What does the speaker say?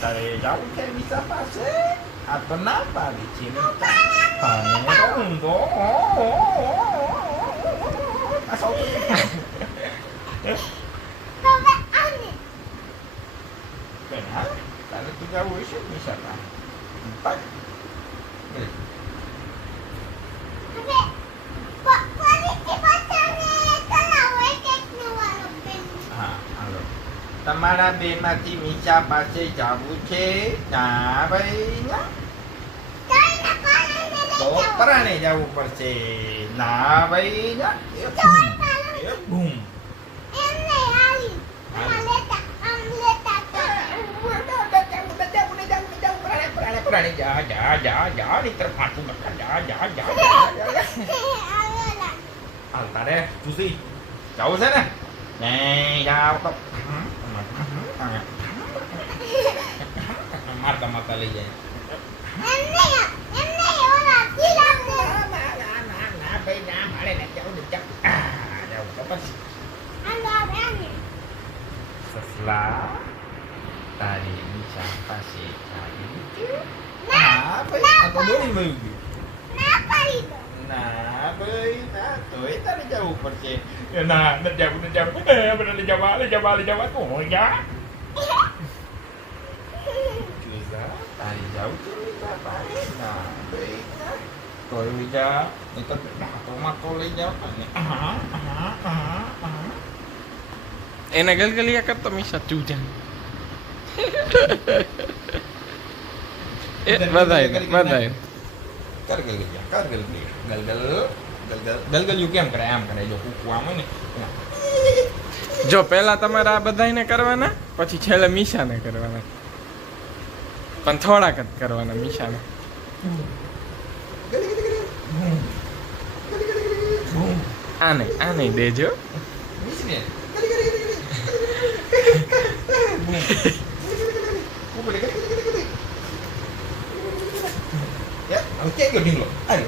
તારે જવું છે મીસા પાસે? આ તો ના પાડી છે અને ઊંધો આ સૌથી પેલા તારે તું જવું હશે મીસા પાસે તમારા બેમાંથી મીસા પાસે જવું છે ના ભાઈ ના તો પરાણે જવું પડશે ના ભાઈ ના એ બૂમ પરાણે જા જા જા જા નીતર પાછું બકા જા જા જા હાલ તારે ખુશી જવું છે ને નહીં જાવ તો મારતા મારતા લઈ જાય સસલા તારી મીસા પાસે ના ભાઈ તો દોડી વયું ગયું ના ભાઈ ના તોય તારે જવું પડશે ના ન જવું ન જવું બધા લઈ જવા તો હોય જા તારી જાઉં છું મીસા પાસે ના ભાઈ તોય જા નહીં તો માતો લઈ જાવ અને એને ગલગલિયા કરતો મીસા ચૂજા એ બધાય કર ગલગલિયું કેમ કરે આમ કરે જો કૂકુ આમ હોય ને જો પહેલા તમારે આ બધાયને કરવાના પછી છેલ્લે મીસાને કરવાના પણ થોડાક જ કરવાના મીસાને આને દેજો Ya, oke, gue dingin lo. Ayo.